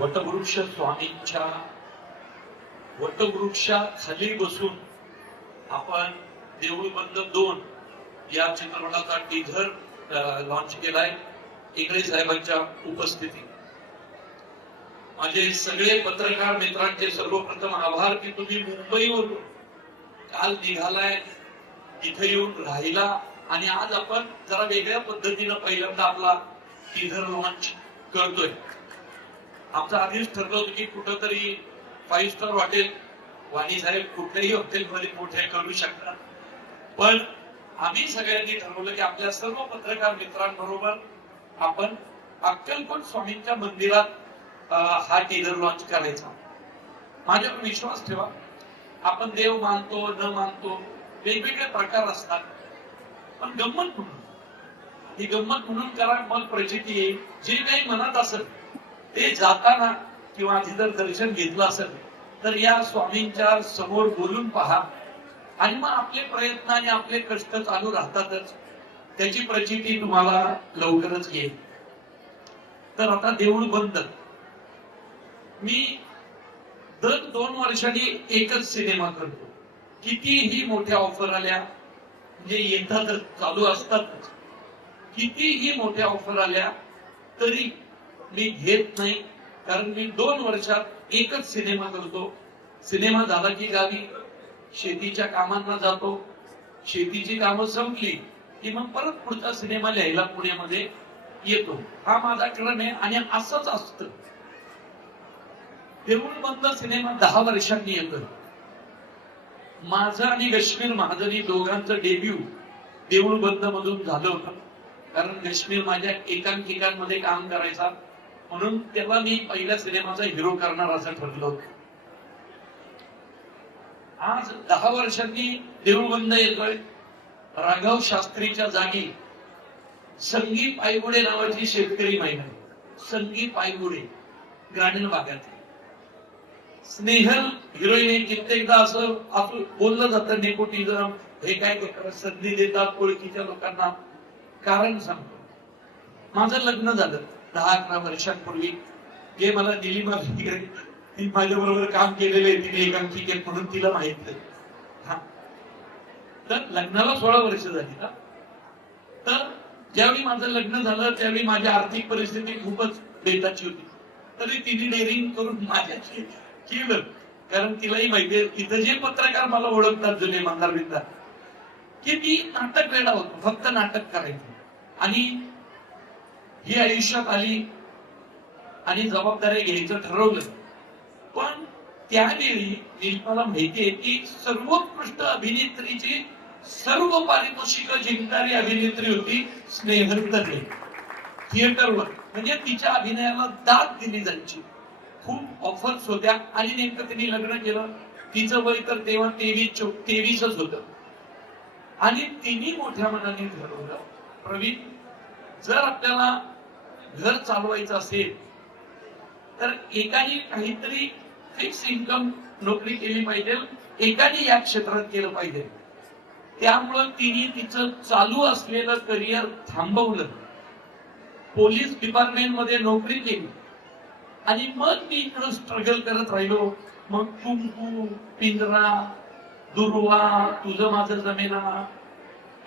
वटवृक्ष स्वामींच्या वटवृक्षाखाली बसून आपण देऊळ बंद 2 या चित्रपटाचा टीझर लॉन्च केलाय इंगळे साहेबांच्या उपस्थितीत. माझे सगळे पत्रकार मित्रांचे सर्वप्रथम आभार की तुम्ही मुंबईवरून काल निघालाय, इथे येऊन राहिला आणि आज आपण जरा वेगळ्या पद्धतीनं पहिल्यांदा आपला टीझर लॉन्च करतोय. आमचं आधीच ठरलं होतं की कुठंतरी 5 स्टार हॉटेल, वाणी साहेब कुठल्याही हॉटेलमध्ये मोठे करू शकतात, पण आम्ही सगळ्यांनी ठरवलं की आपल्या सर्व पत्रकार मित्रांबरोबर आपण अक्कलकोट स्वामींच्या मंदिरात हा टीझर लॉन्च करायचा. माझ्यावर विश्वास ठेवा, आपण देव मानतो न मानतो वेगवेगळे प्रकार असतात, पण गंमत म्हणून ही गंमत म्हणून करा, मग प्रचिती येईल. जे काही मनात असेल ते जाताना किंवा आधी जर दर्शन घेतलं असेल तर या स्वामींच्या समोर बोलून पहा आणि मग आपले प्रयत्न आणि आपले कष्ट चालू राहतातच, त्याची प्रचिती तुम्हाला लवकरच येईल. तर आता देऊळ बंद. मी दर 2 वर्षांनी एकच सिनेमा करतो. कितीही मोठ्या ऑफर आल्या, म्हणजे येतातच, चालू असतातच, कितीही मोठ्या ऑफर आल्या तरी मी घेत नाही, कारण मी 2 वर्षात एकच सिनेमा करतो. सिनेमा झाला की गावी शेतीच्या कामांना जातो, शेतीची कामं संपली की मग परत पुढचा सिनेमा लिहायला पुण्यामध्ये येतो. हा माझा क्रम आहे आणि असंच असतं. देऊळ बंद सिनेमा 10 वर्षांनी येतोय. माझं आणि कश्मीर महाजनी दोघांचं डेब्यू देऊळ बंद मधून झालं होतं, कारण कश्मीर माझ्या एकांकिकांमध्ये काम करायचा, म्हणून तेव्हा मी पहिल्या सिनेमाचा हिरो करणार असं ठरलं होतं. आज 10 वर्षांनी देऊळ बंद येतोय. राघव शास्त्रीच्या जागी संगी पायगुडे नावाची शेतकरी महिला, संगी पायगुडे, ग्रामीण भागात स्नेहल हिरोईन. कित्येकदा असं बोललं जातं नेपोटिझम, हे काय संधी देतात ओळखीच्या लोकांना. कारण सांगतो, माझं लग्न झालं 10-11 वर्षांपूर्वी. जे मला निलिमा ती माझ्या बरोबर काम केलेले, तिने एकांकिकेत म्हणून तिला माहित नाही. तर लग्नाला 16 वर्ष झाली ना. तर ज्यावेळी माझं लग्न झालं त्यावेळी माझी आर्थिक परिस्थिती खूपच बेताची होती, तरी तिने डेअरिंग करून माझ्याशी केलं, कारण तिलाही माहितीये तिथं जे पत्रकार मला ओळखतात जुने मंदारविंदा, की मी नाटक वेडा होतो, फक्त नाटक करायचं. आणि ही आयुष्यात आली आणि जबाबदारी घ्यायचं ठरवलं. पण त्यावेळी मला माहितीये की सर्वोत्कृष्ट अभिनेत्रीची सर्व पारितोषिक जिंकणारी अभिनेत्री होती स्नेहल दत्ते. थिएटरवर म्हणजे तिच्या अभिनयाला दाद दिली जायची. खूप ऑफर्स होत्या आणि नेमकं तिने लग्न केलं. तिचं वय तर तेव्हा 23च होतं. आणि तिने मोठ्या मनाने ठरवलं, प्रवीण, जर आपल्याला घर चालवायचं असेल तर एकाने काहीतरी फिक्स इन्कम नोकरी केली पाहिजे, एकाने या क्षेत्रात केलं पाहिजे. त्यामुळं तिने तिचं चालू असलेलं करिअर थांबवलं, पोलीस डिपार्टमेंट मध्ये नोकरी केली आणि मग मी इकडं स्ट्रगल करत राहिलो. मग कुंकू, पिंजरा, दुर्वा, तुझं माझं जमेना,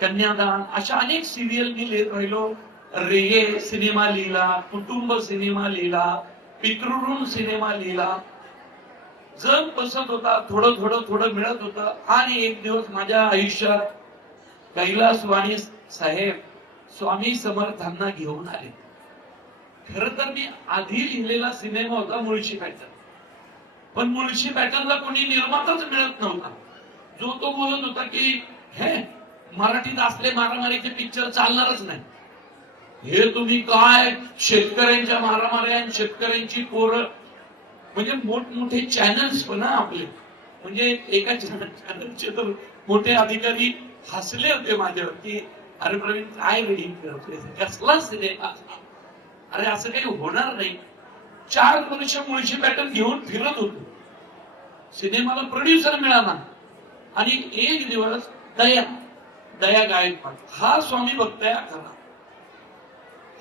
कन्यादान अशा अनेक सिरियल मी लिहित राहिलो. रेये सिनेमा लिहिला, कुटुंब सिनेमा लिहिला, पितृऋण सिनेमा लिहिला. जग बसत होता, थोडं थोडं थोडं मिळत होतं. आणि एक दिवस माझ्या आयुष्यात कैलास वाणी साहेब स्वामी समर्थांना घेऊन आले. खर तर मी आधी लिहिलेला सिनेमा होता मुळशी पॅटर्न, पण मुळशी पॅटर्नला कोणी निर्माताच मिळत नव्हता. जो तो बोलत होता की हे मराठीत असले मारामारीचे पिक्चर चालणारच नाही. हे तुम्ही काय शेतकऱ्यांच्या मारामाऱ्या, शेतकऱ्यांची पोरं, म्हणजे मोठमोठे चॅनल्स पण आपले, म्हणजे एका चॅनलचे तर मोठे अधिकारी हसले होते माझ्यावर की अरे प्रवीण काय रेडिंग करतोय, कसला सिनेमा, अरे असं काही होणार नाही. 4 वर्ष मुळशी पॅटर्न घेऊन फिरत होतो, सिनेमाला प्रोड्युसर मिळाला. आणि एक दिवस दया गायकवाड, हा स्वामी भक्त आहे खरा,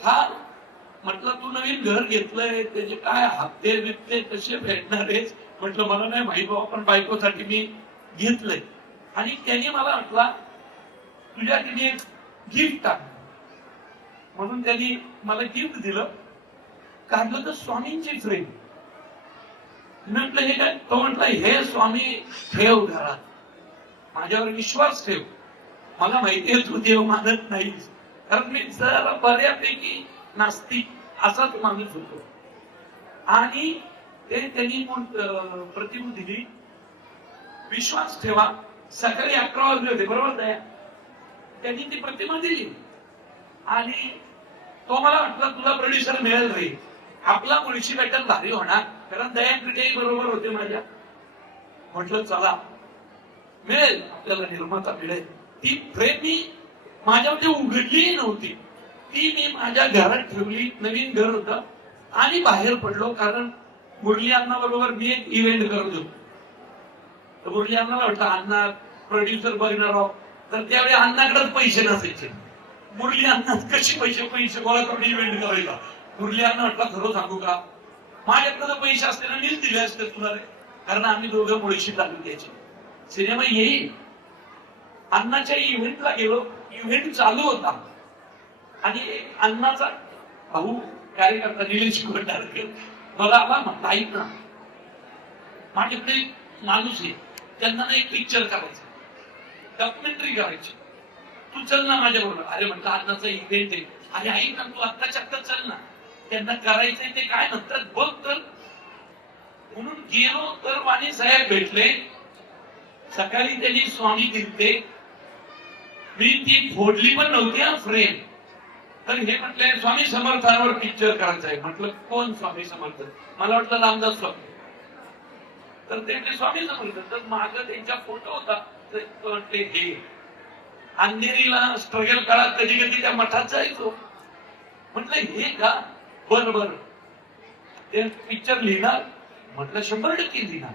हा म्हटलं तू नवीन घर घेतलंय त्याचे काय हप्ते बिप्ते कसे भेटणार आहेस? म्हटलं मला नाही माहिती बाबा, पण बायकोसाठी मी घेतलंय. आणि त्यांनी मला म्हटला तुझ्या तिने एक गिफ्ट टाक, म्हणून त्यांनी मला गिफ्ट दिलं. काढलं तर स्वामींची फ्रेम. म्हटलं हे काय? तो म्हटलं हे स्वामी ठेव घरात, माझ्यावर विश्वास ठेव. मला माहितीये तू देव मानत नाहीस, कारण मी जरा बऱ्यापैकी नास्तिक असाच माणूस होतो. आणि ते त्यांनी प्रतिभूती दिली, विश्वास ठेवा. सकाळी 11 वाजले होते बरोबर दया, त्यांनी ती प्रतिमा दिली. आणि तो मला म्हटलं तुला प्रोड्युसर मिळेल रे, आपला मुळशी पॅटर्न भारी होणार, कारण दया पिटेही बरोबर होते माझ्या. म्हटलं चला मिळेल आपल्याला, निर्माता मिळेल. ती फ्रेम मी माझ्यामध्ये उघडली नव्हती, ती मी माझ्या घरात ठेवली. नवीन घर होतं आणि बाहेर पडलो, कारण मुरली अण्णा बरोबर मी एक इव्हेंट करत होतो. तर मुरली अण्णाला म्हटलं अण्णा प्रोड्युसर बघणार आहोत, तर त्यावेळी अण्णाकडेच पैसे नसायचे. मुरली अण्णा कशी पैसे गोळा करून इव्हेंट करायला? मुरली अण्णा म्हटलं खरं सांगू का, माझ्याकडे जर पैसे असते ना मीच दिले असते तुला रे, कारण आम्ही दोघं मुळशी तालुक्याचे. सिनेमा येईल. अण्णाच्या इव्हेंटला गेलो, इव्हेंट चालू होता आणि अण्णाचा भाऊ कार्यकर्ता निलेश कोंडारकर मला आला, म्हटलं ऐक ना माझ्याकडे माणूस आहे, त्यांना ना एक पिक्चर करायचं, डॉक्युमेंटरी करायची, तू चल ना माझ्या बरोबर. अरे म्हटलं अण्णाचा इव्हेंट आहे. अरे ऐक ना तू आत्ताच्या आत्ता चल ना, त्यांना करायचंय ते काय म्हणतात बघ तर. म्हणून गेलो तर वाणी साहेब भेटले. सकाळी त्यांनी स्वामी दिलते, मी ती फोडली पण नव्हती हा फ्रेम. तर हे म्हटले स्वामी समर्थांवर पिक्चर करायचं आहे. म्हटलं कोण स्वामी समर्थ? मला वाटलं रामदास स्वामी. तर ते म्हटले स्वामी समर्थ. तर माझा त्यांचा फोटो होता. तर म्हटले हे अंधेरीला स्ट्रगल करा, कधी कधी त्या मठात जायचो. म्हटलं हे का? बर बर ते पिक्चर लिहिणार? म्हटलं 100% लिहिणार.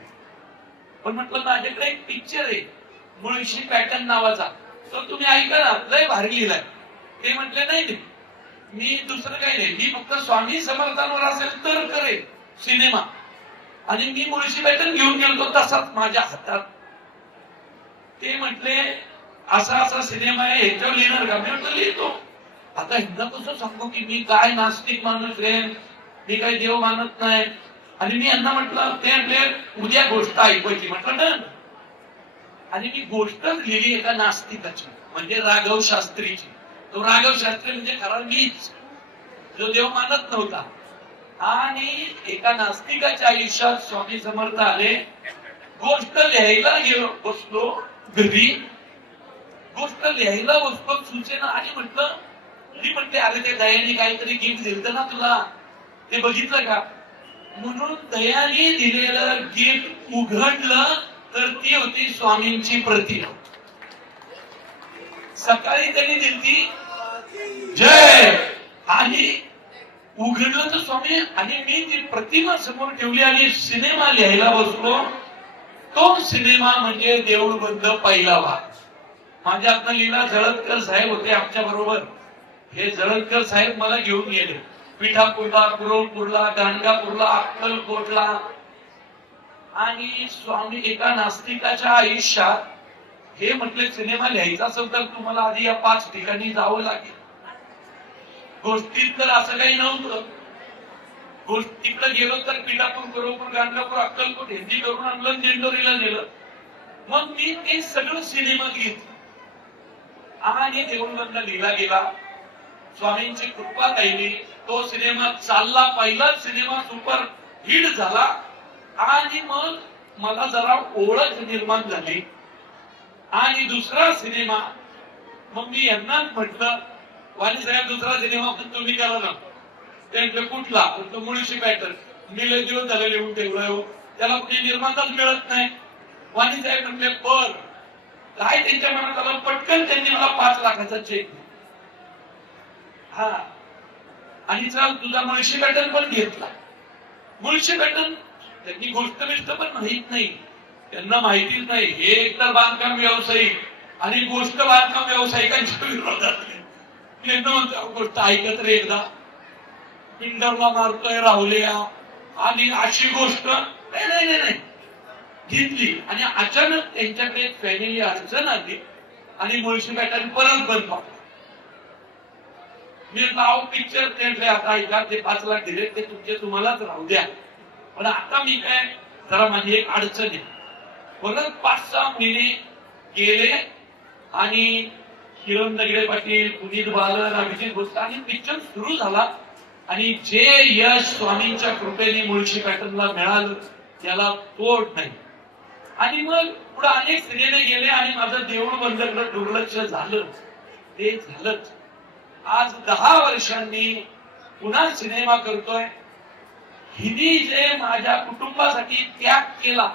पण म्हटलं माझ्याकडे एक पिक्चर आहे मुळशी पॅटर्न नावाचा, तर तुम्ही ऐका ना, लय भारी लिहिलाय. ते म्हटले नाही मी दुसरं काही नाही, मी फक्त स्वामी समर्थांवर असेल तर करेल सिनेमा. आणि मी मुळशी पॅटर्न घेऊन गेलो तसाच माझ्या हातात. ते म्हटले असा असा सिनेमा आहे, ह्याच्यावर लिहिणार का? मी म्हटलं लिहितो. आता ह्यांना कसं सांगू की मी काय नास्तिक माणूस आहे, मी काही देव मानत नाही. आणि मी यांना म्हटलं ते म्हटले उद्या गोष्ट ऐकवायची. म्हटलं डन. आणि मी गोष्टच लिहिली एका नास्तिकाची, म्हणजे राघव शास्त्रीची. तो राघव शास्त्री म्हणजे खरा मीच, जो देव मानत नव्हता. आणि एका नास्तिकाच्या आयुष्यात स्वामी समर्थ आले. गोष्ट लिहायला गेलो, बसलो घरी, गोष्ट लिहायला बसलो सूचना. आणि म्हटलं मी म्हटले अरे ते दयाने काहीतरी गिफ्ट दिलं ना तुला, ते बघितलं का? म्हणून दयाने दिलेलं गिफ्ट उघडलं तर ती होती स्वामींची प्रतिमा. सकाळी त्यांनी दिली जय, आणि उघडलं तर स्वामी. आणि मी ती प्रतिमा समोर ठेवली आणि सिनेमा लिहायला बसलो. तो सिनेमा म्हणजे देऊळबंद पहिला भाग. माझ्या हातनं लिहिला. जळदकर साहेब होते आमच्या बरोबर. हे जळदकर साहेब मला घेऊन गेले पिठापूरला, कुरोळपूरला, गाणगापूरला, अक्कलकोटला. आणि स्वामी एका नास्तिकाच्या आयुष्यात हे म्हटले सिनेमा लिहायचा असेल तर तुम्हाला आधी या 5 ठिकाणी जावं लागेल. गोष्टीत तर असं काही नव्हतं. तिकडे गेलो तर पिठापूर, कुरोळपूर, गाणगापूर, अक्कलकोट हिंदी करून आणलं, दिंडोरीला नेलं. मग मी ते सगळं सिनेमा घेतलं आणि देऊळबंद लिहिला गेला. स्वामींची कृपा राहिली. तो सिनेमा चालला. पहिला सिनेमा सुपर हिट झाला. आणि मग मला जरा ओळख निर्माण झाली. आणि दुसरा सिनेमा मग मी यांना म्हटलं वाणी साहेब दुसरा सिनेमा पण तुम्ही करा ना. त्यांचं कुठला? मुळशी पॅटर्न. मी लय दिवस झाले लिहून ठेवलाय हो, त्याला कुठे निर्माताच मिळत नाही. वाणी साहेब म्हटले बर काय? त्यांच्या मनात आलं. पटकन त्यांनी मला 5 लाखाचा चेक. हा, आणि चल तुझा मुळशी पॅटर्न पण घेतला. मुळशी पॅटर्न त्यांनी गोष्ट बिष्ट पण माहित नाही, त्यांना माहितीच नाही. हे एकतर बांधकाम व्यावसायिक आणि गोष्ट बांधकाम व्यावसायिकांच्या विरोधात. गोष्ट ऐकत रे एकदा. पिंडरला मारतोय राहुल्या आणि अशी गोष्ट नाही नाही नाही नाही घेतली आणि अचानक त्यांच्याकडे एक फॅमिली अडचण आली आणि मुळशी पॅटर्न परत बंद पडला. मी नाव पिक्चर ते आता ऐका ते 5 लाख दिले ते तुमचे तुम्हालाच राहू द्या, पण आता मी काय जरा माझी एक अडचण आहे. परत 5-6 महिने गेले आणि किरण दगडे पाटील, पुनीत बालन, अभिजित घोष आणि पिक्चर सुरू झाला आणि जे यश स्वामींच्या कृपेने मुळशी पॅटर्नला मिळालं त्याला तोड नाही. आणि मग पुढे अनेक सिनेमे गेले आणि माझं देऊळ बंदकडे दुर्लक्ष झालं. ते झालंच. आज 10 वर्षांनी पुन्हा सिनेमा करतोय. हिने जे माझ्या कुटुंबासाठी त्याग केला,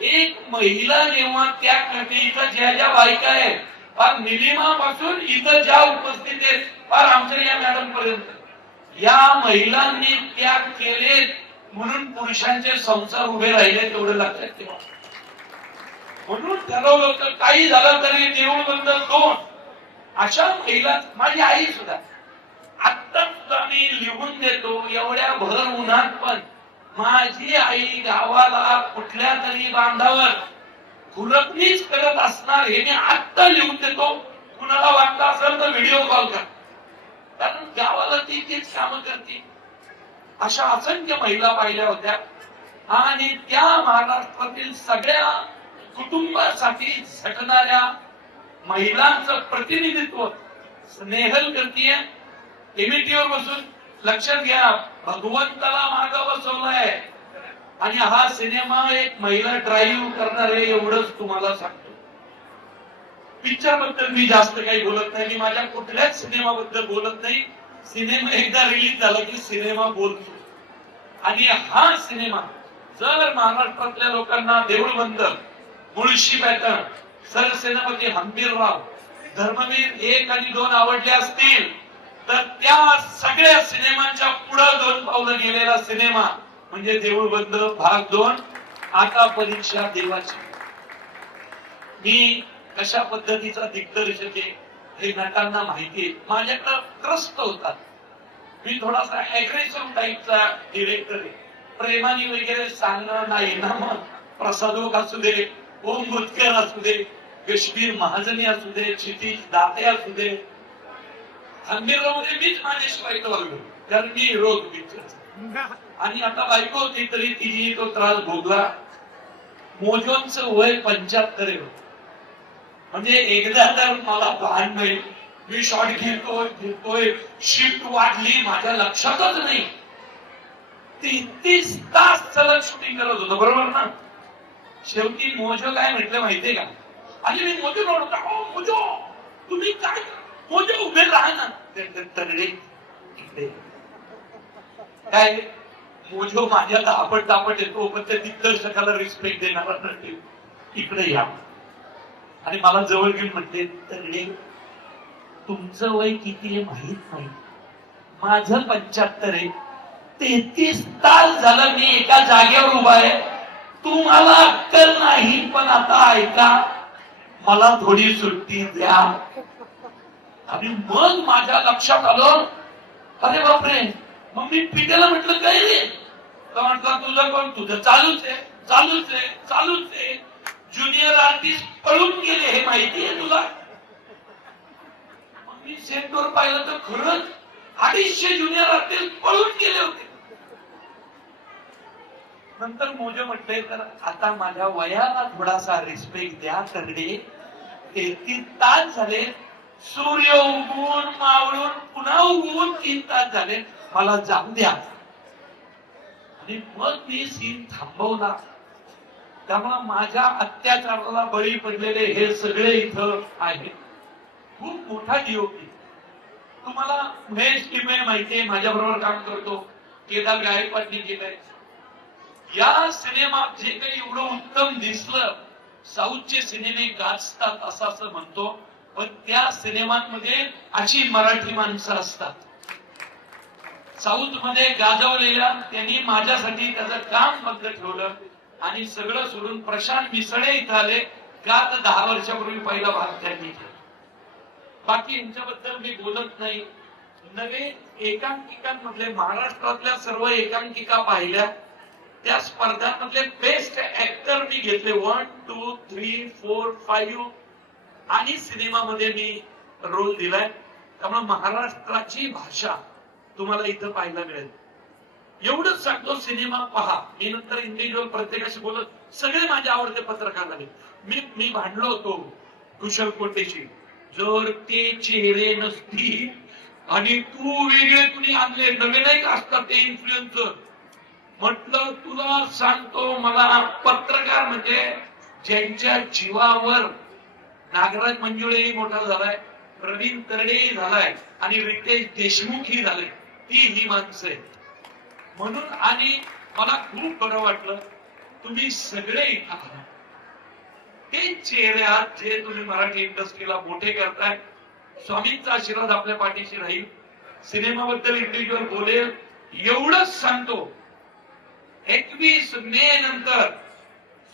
एक महिला जेव्हा त्याग करते, इथं ज्या ज्या बायका आहेत फार निलिमापासून इथं ज्या उपस्थित आहेत फार आमच्या या मॅडम पर्यंत, या महिलांनी त्याग केले म्हणून पुरुषांचे संसार उभे राहिले. तेवढं लक्षात ठेवा. म्हणून ठरवलं होतं काही झालं तरी देऊळ बंद 2 अशा महिला. माझी आई सुद्धा आता सुद्धा मी लिहून देतो एवढ्या भर उन्हात पण माझी आई गावाला कुठल्या तरी बांधावर खुरपणीच करत असणार हे मी आत्ता लिहून देतो. कुणाला वाटतं असेल तर व्हिडिओ कॉल कर, कारण गावाला ती तीच कामं करते. अशा असंख्य महिला पाहिल्या होत्या आणि त्या महाराष्ट्रातील सगळ्या कुटुंबासाठी झटणाऱ्या महिलांचं प्रतिनिधित्व स्नेहल करतीये. एमईटीवर बसून. लक्षात घ्या, भगवंताला मागं बसवलाय आणि हा सिनेमा एक महिला ड्राईव्ह करणार आहे एवढंच तुम्हाला सांगतो. पिक्चर बद्दल मी जास्त काही बोलत नाही. मी माझ्या कुठल्याच सिनेमाबद्दल बोलत नाही. सिनेमा एकदा रिलीज झाला की सिनेमा बोलतो. आणि हा सिनेमा जर महाराष्ट्रातल्या लोकांना देऊळ बंद, मुळशी पॅटर्न, सरसेनापती हंबीरराव, धर्मवीर 1 आणि 2 आवडले असतील तर त्या सगळ्या सिनेमांच्या पुढे 2 पावलं गेलेला सिनेमा म्हणजे देऊळ बंद भाग 2. आता परीक्षा देवाची. मी कशा पद्धतीचा दिग्दर्शक आहे हे नटांना माहिती आहे. माझ्याकडे ट्रस्ट होतात. मी थोडासा अग्रेसिव्ह टाईपचा डिरेक्टर आहे. प्रेमाने वगैरे सांगणं नाही ना. मग प्रसादोक असू दे, ओम भुतकर असू दे, कश्मीर महाजनी असू दे, क्षितिज दाते असू दे, हंबीररावमध्ये मीच माझ्याशिवाय वागलो, कारण मी रोज पिक्चर. आणि आता बायको होती तरी तिने तो त्रास भोगला. मोजोंचं वय 75 आहे. म्हणजे एकदा तर मला भान नाही. मी शॉट घेतोय, शिफ्ट वाढली माझ्या लक्षातच नाही. 33 तास सलग शूटिंग करत होतो, बरोबर ना. शेवटी मोजो काय म्हटलं माहितीये का, आणि मी मोजो म्हणतो, हो मोजो तुम्ही काय, मोजो उभे राहा ना. काय मोजो माझ्या दापट येतो, पण त्या दिग्दर्शकाला रिस्पेक्ट देणारा इकडे या. आणि मला जवळ घेऊन म्हटले, तगडे तुमचं वय किती आहे माहित नाही, माझं 75 आहे. 33 तास झालं मी एका जागेवर उभा आहे. तुम्हाला अक्कल नाही. पण आता ऐका, मला थोडी सुट्टी द्या. आणि मग माझ्या लक्षात आलं, अरे बापरे. मग मी पिट्याला म्हटलं काय रे, तर म्हटलं तुझं कोण, तुझं चालूच आहे चालूच आहे चालूच आहे. ज्युनियर आर्टिस्ट पळून गेले हे माहिती आहे तुला. मग मी सेटवर पाहिलं तर खरंच 250 ज्युनियर आर्टिस्ट पळून गेले होते. नंतर मोजे म्हटले, तर आता माझ्या वयाला थोडासा रिस्पेक्ट द्या तगडे. 33 तास झाले, सूर्य उगवून मावळून पुन्हा उगवून 3 तास झाले, मला जाऊ द्या. आणि मग मी सीन थांबवला. त्यामुळे माझ्या अत्याचाराला बळी पडलेले हे सगळे इथं आहेत. खूप मोठा डीओपी. तुम्हाला महेश टिमे माहितीये, माझ्या बरोबर काम करतो. केदार गायकवाडनी केलंय. या सिनेमात जे काही एवढं उत्तम दिसलं, साऊथचे सिनेमे गाजतात असं म्हणतो, पण त्या सिनेमांमध्ये अशी मराठी माणसं असतात. साऊथ मध्ये गाजवलेल्या त्यांनी माझ्यासाठी त्याचं काम बंद ठेवलं आणि सगळं सोडून प्रशांत मिसळे इथं आले. का तर 10 वर्षापूर्वी पहिला भाग त्यांनी केला. बाकी यांच्याबद्दल मी बोलत नाही. नवे एकांकिकांमधले महाराष्ट्रातल्या सर्व एकांकिका पाहिल्या, त्या स्पर्धांमधले बेस्ट ऍक्टर मी घेतले 1, 2, 3, 4, 5 आणि सिनेमामध्ये मी रोल दिलाय. त्यामुळे महाराष्ट्राची भाषा तुम्हाला इथं पाहायला मिळेल. एवढंच सांगतो, सिनेमा पहा. मी नंतर इंडिव्हिज्युअल प्रत्येकाशी बोलत, सगळे माझे आवडते पत्रकार झाले. मी भांडलो होतो कुशल कोटेशी, जर ते चेहरे नसतील आणि तू वेगळे कुणी आणले नवे नाही का असतात ते इन्फ्लुएन्सर, म्हटलं तुला सांगतो, मला पत्रकार म्हणजे ज्यांच्या जीवावर नागराज मंजुळेही मोठा झालाय, प्रवीण तरडेही झालाय आणि रितेश देशमुखही झाले, ती ही माणसं आहे. म्हणून आणि मला खूप बरं वाटलं तुम्ही सगळे इथं आहात. ते चेहरे आहात जे तुम्ही मराठी इंडस्ट्रीला मोठे करताय. स्वामींचा आशीर्वाद आपल्या पाठीशी राहील. सिनेमाबद्दल इंडिव्हिज्युअल बोलेल एवढंच सांगतो, 21 मे नंतर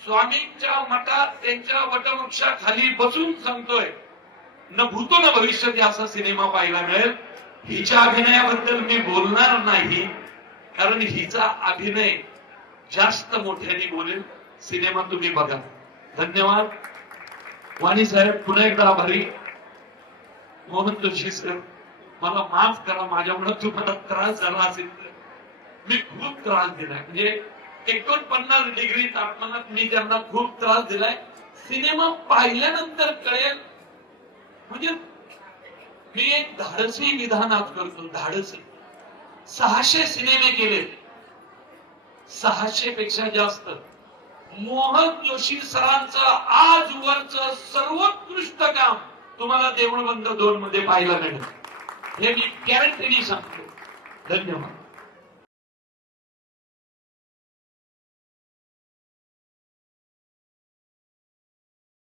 स्वामींच्या मठात त्यांच्या वटवृक्षाखाली बसून सांगतोय, न भूतो न भविष्यती असा सिनेमा पाहायला मिळेल. हिच्या अभिनयाबद्दल मी बोलणार नाही, कारण हिचा अभिनय जास्त मोठ्याने बोलेल. सिनेमा तुम्ही बघा. धन्यवाद. वाणी साहेब पुन्हा एकदा आभारी. मोहन जोशी सर, मला माफ करा, माझ्यामुळे तुम्हाला त्रास झाला असेल तर. मी खूप त्रास दिलाय, म्हणजे 49 डिग्री तापमानात मी त्यांना खूप त्रास दिलाय. सिनेमा पाहिल्यानंतर कळेल. म्हणजे मी एक धाडसी विधान आज करतो, धाडसी. 600 सिनेमे केले, 600 पेक्षा जास्त. मोहन जोशी सरांचं आजवरचं सर्वोत्कृष्ट काम तुम्हाला देऊळबंद 2 मध्ये पाहायला मिळेल, हे मी गॅरंटीने सांगतो. धन्यवाद.